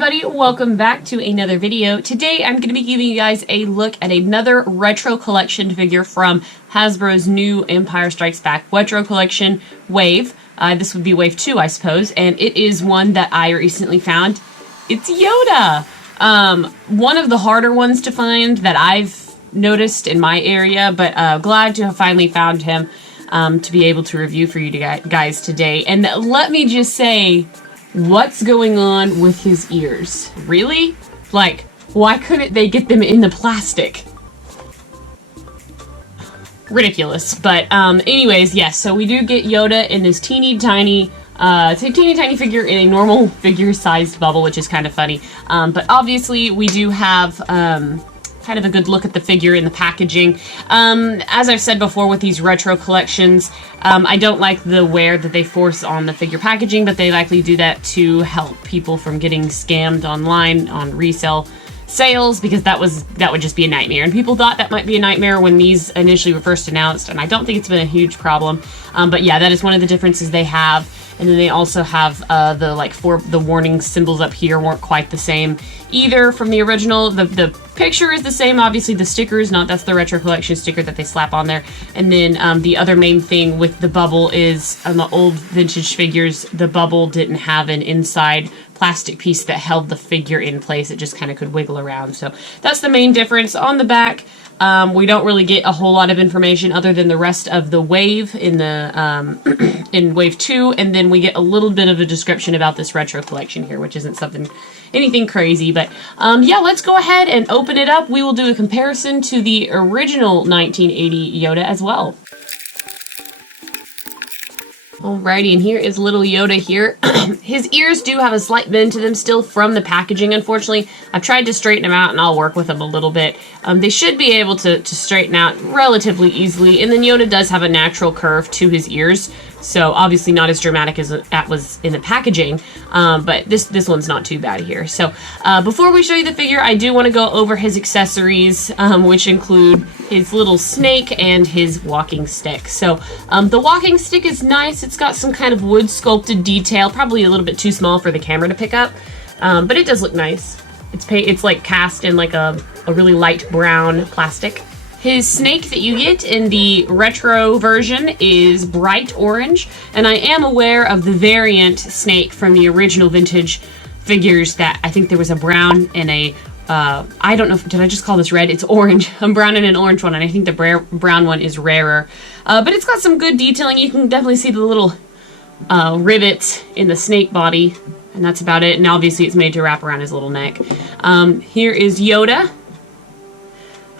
everybody, welcome back to another video. Today I'm going to be giving you guys a look at another retro collection figure from Hasbro's new Empire Strikes Back retro collection wave. This would be wave 2, I suppose, and it is one that I recently found. It's Yoda! One of the harder ones to find that I've noticed in my area, but glad to have finally found him to be able to review for you guys today. And let me just say, what's going on with his ears? Really? Like, why couldn't they get them in the plastic? Ridiculous. But anyways, yes, so we do get Yoda in this teeny tiny figure in a normal figure sized bubble, which is kind of funny. But obviously we do have kind of a good look at the figure in the packaging. As I've said before with these retro collections, I don't like the wear that they force on the figure packaging, but they likely do that to help people from getting scammed online on resale sales, because that would just be a nightmare. And people thought that might be a nightmare when these initially were first announced, and I don't think it's been a huge problem. But yeah, that is one of the differences they have. And then they also have the warning symbols up here weren't quite the same either from the original. The picture is the same, obviously the sticker is not. That's the retro collection sticker that they slap on there. And then the other main thing with the bubble is on the old vintage figures, the bubble didn't have an inside plastic piece that held the figure in place. It just kind of could wiggle around. So that's the main difference. On the back, we don't really get a whole lot of information other than the rest of the wave in the in wave 2, and then we get a little bit of a description about this retro collection here, which isn't anything crazy. But yeah, let's go ahead and open it up. We will do a comparison to the original 1980 Yoda as well. Alrighty, and here is little Yoda here. His ears do have a slight bend to them still from the packaging, unfortunately. I've tried to straighten them out, and I'll work with them a little bit. They should be able to straighten out relatively easily, and then Yoda does have a natural curve to his ears, so obviously not as dramatic as that was in the packaging, but this one's not too bad here. So before we show you the figure, I do want to go over his accessories, which include his little snake and his walking stick. So the walking stick is nice. It's got some kind of wood sculpted detail, probably a little bit too small for the camera to pick up, but it does look nice. It's like cast in like a really light brown plastic. His snake that you get in the retro version is bright orange, and I am aware of the variant snake from the original vintage figures that I think there was a brown and a I don't know, did I just call this red? It's orange. A brown and an orange one, and I think the brown one is rarer. But it's got some good detailing. You can definitely see the little rivets in the snake body, and that's about it. And obviously it's made to wrap around his little neck. Here is Yoda,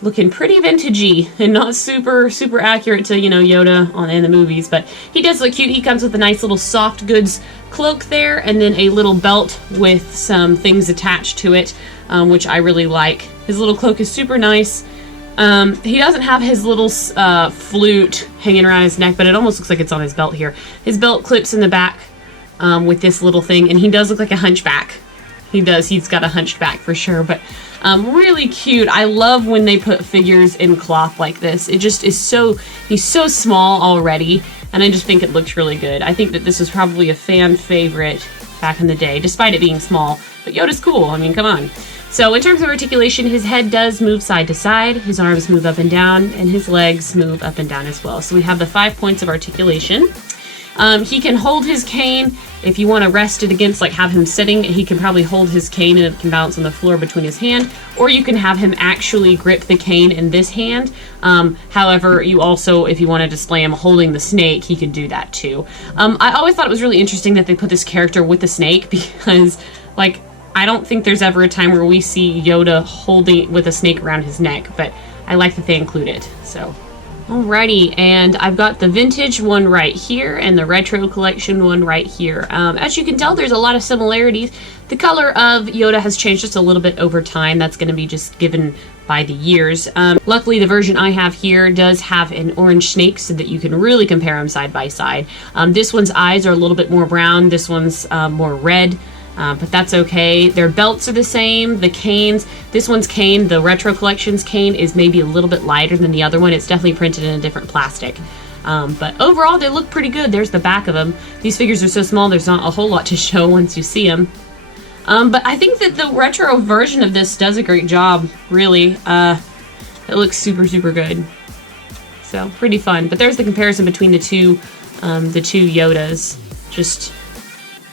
looking pretty vintagey and not super accurate to, you know, Yoda in the movies, but he does look cute. He comes with a nice little soft goods cloak there, and then a little belt with some things attached to it, which I really like. His little cloak is super nice. He doesn't have his little flute hanging around his neck, but it almost looks like it's on his belt here. His belt clips in the back with this little thing, and he does look like a hunchback. He does. He's got a hunched back for sure, but really cute. I love when they put figures in cloth like this. It just is he's so small already, and I just think it looks really good. I think that this was probably a fan favorite back in the day, despite it being small, but Yoda's cool. I mean, come on. So in terms of articulation, his head does move side to side, his arms move up and down, and his legs move up and down as well. So we have the 5 points of articulation. He can hold his cane. If you want to rest it against, like have him sitting, he can probably hold his cane and it can bounce on the floor between his hand, or you can have him actually grip the cane in this hand. However, you also, if you want to display him holding the snake, he can do that too. I always thought it was really interesting that they put this character with the snake, because like, I don't think there's ever a time where we see Yoda holding with a snake around his neck, but I like that they include it, so. Alrighty, and I've got the vintage one right here and the retro collection one right here. As you can tell, there's a lot of similarities. The color of Yoda has changed just a little bit over time. That's going to be just given by the years. Luckily, the version I have here does have an orange snake so that you can really compare them side by side. This one's eyes are a little bit more brown. This one's more red. But that's okay. Their belts are the same. The canes, this one's cane, the retro collection's cane is maybe a little bit lighter than the other one. It's definitely printed in a different plastic. But overall, they look pretty good. There's the back of them. These figures are so small, there's not a whole lot to show once you see them. But I think that the retro version of this does a great job, really. It looks super, super good. So, pretty fun. But there's the comparison between the two Yodas, just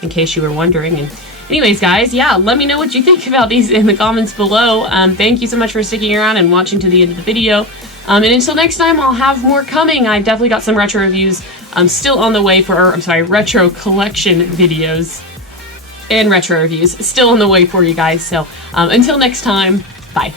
in case you were wondering. And anyways, guys, yeah, let me know what you think about these in the comments below. Thank you so much for sticking around and watching to the end of the video. And until next time, I'll have more coming. I've definitely got some retro reviews still on the way retro collection videos and retro reviews still on the way for you guys. So until next time, bye.